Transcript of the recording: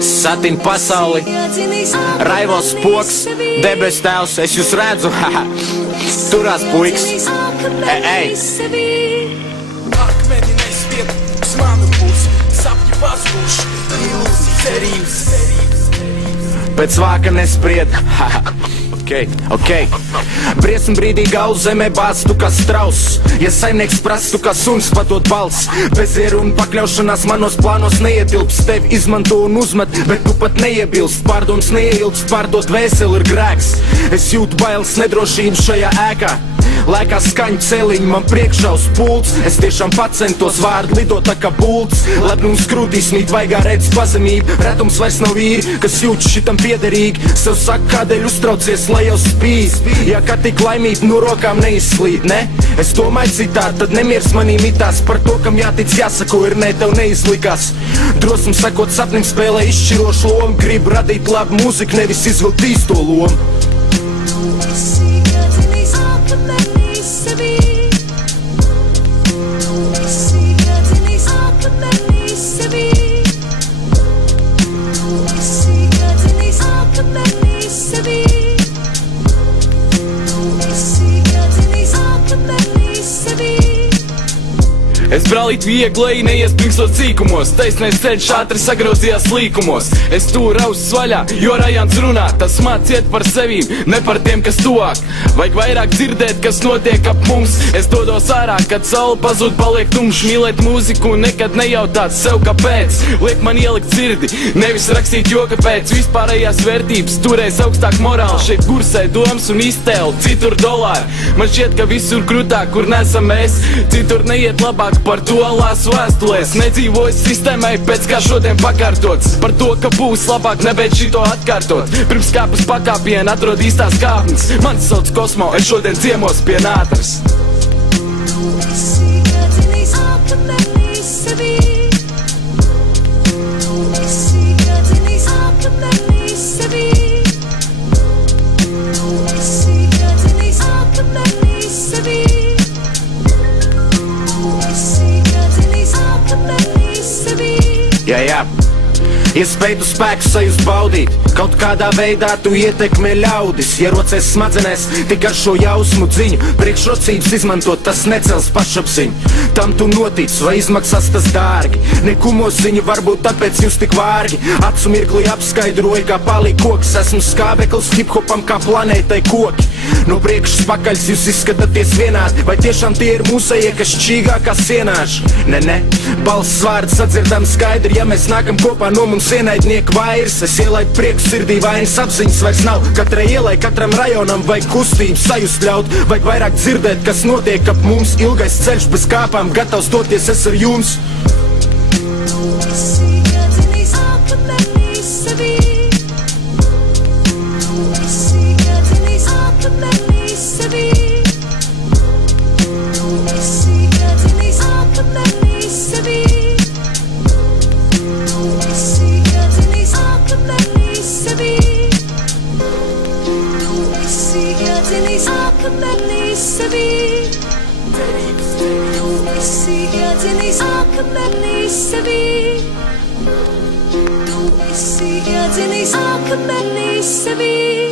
satin pasauli, raivos spoks, debes tēvs, es jūs redzu, haha, turās puiks, ej. Akmeni neizspied uz manu pusi, sapņi pazūš, ilūzijas cerības. Pēc vāka nespried, haha. Ok. Briesmu brīdī galvu zemē bāc tu kā strauss. Ja saimnieks prasa, tu kā suns patot balss. Bezieru un pakļaušanās manos plānos neietilps. Tevi izmanto un uzmet, bet tu pat neiebilst. Pārdoms neieilgst, pārdot vēseli ir grēks. Es jūtu bailes nedrošību šajā ēkā. Laikā skaņu celiņi man priekšā uz pults. Es tiešām pacentos, vārdi lido tā kā bults. Lepnums krūtīs mīt, vaigā redz pazemību. Retums vairs nav vīri, kas jūt šitam piederīgi. Sev saka, kādēļ uztraucies, lai jau spīd. Ja kā tik laimīt, no rokām neizslīd, ne? Es domāju citādi, tad nemiers manī mitās. Par to, kam jātic, jāsako ir ne, tev neizlikās. Drosmi sakot sapnim spēlē izšķirošu lomu. Gribu radīt labu mūziku, nevis izvilkt īsto lomu. Es brālīt viegli neiespringstot cīkumos, taisnais ceļš ātri sagrozījās līkumos. Es tūru ausis vaļā, jo rajāns runā, tas māciet par sevīm, ne par tiem, kas tuvāk. Vajag vairāk dzirdēt, kas notiek ap mums. Es dodos ārā, kad saule pazūd, paliek tumšs. Mīlēt mūziku un nekad nejautāt sev, kāpēc. Liek man ielikt sirdi, nevis rakstīt joka pēc. Vispārējās vērtības turēs augstāk morāli. Šeit kursē domas un iztēli, citur dolāri. Man šķiet, ka visur krūtāk, kur nesam mēs. Citur neiet labāk, par to lasu vēstulēs. Nedzīvoju sistēmai, pēc kā šodien pakārtots. Par to, ka būs labāk, nebeidz šito atkārtot. Pirms kāpas pakāpiena atrod īstās kāpnes. Mani sauc Kosmo, es šodien ciemos pie Nātras. Jā. Iespēju spēku sajust baudīt, kaut kādā veidā tu ietekmē ļaudis. Ierocies smadzenēs tik ar šo jausmu dziņu, priekšrocības izmantot, tas necels pašapziņu. Tam tu notic, vai izmaksās tas dārgi, nekumosiņu varbūt tāpēc jūs tik vārgi. Acu mirklī apskaidroju, kā palīk koks, esmu skābeklis hiphopam kā planētai koki. No priekšas pakaļs jūs izskatāties vienādi, vai tiešām tie ir mūsējie, kas šķīgā kā sienāži? Ne, balss vārds sadzirdam skaidri, ja mēs nākam kopā, no mums ienaidnieku vairs. Es ielaidu prieku sirdī, vainas apziņas vairs nav. Katrai ielai, katram rajonam vajag kustību sajust ļaut. Vajag vairāk dzirdēt, kas notiek ap mums. Ilgais ceļš bez kāpām, gatavs doties es ar jums. Akmeni sevi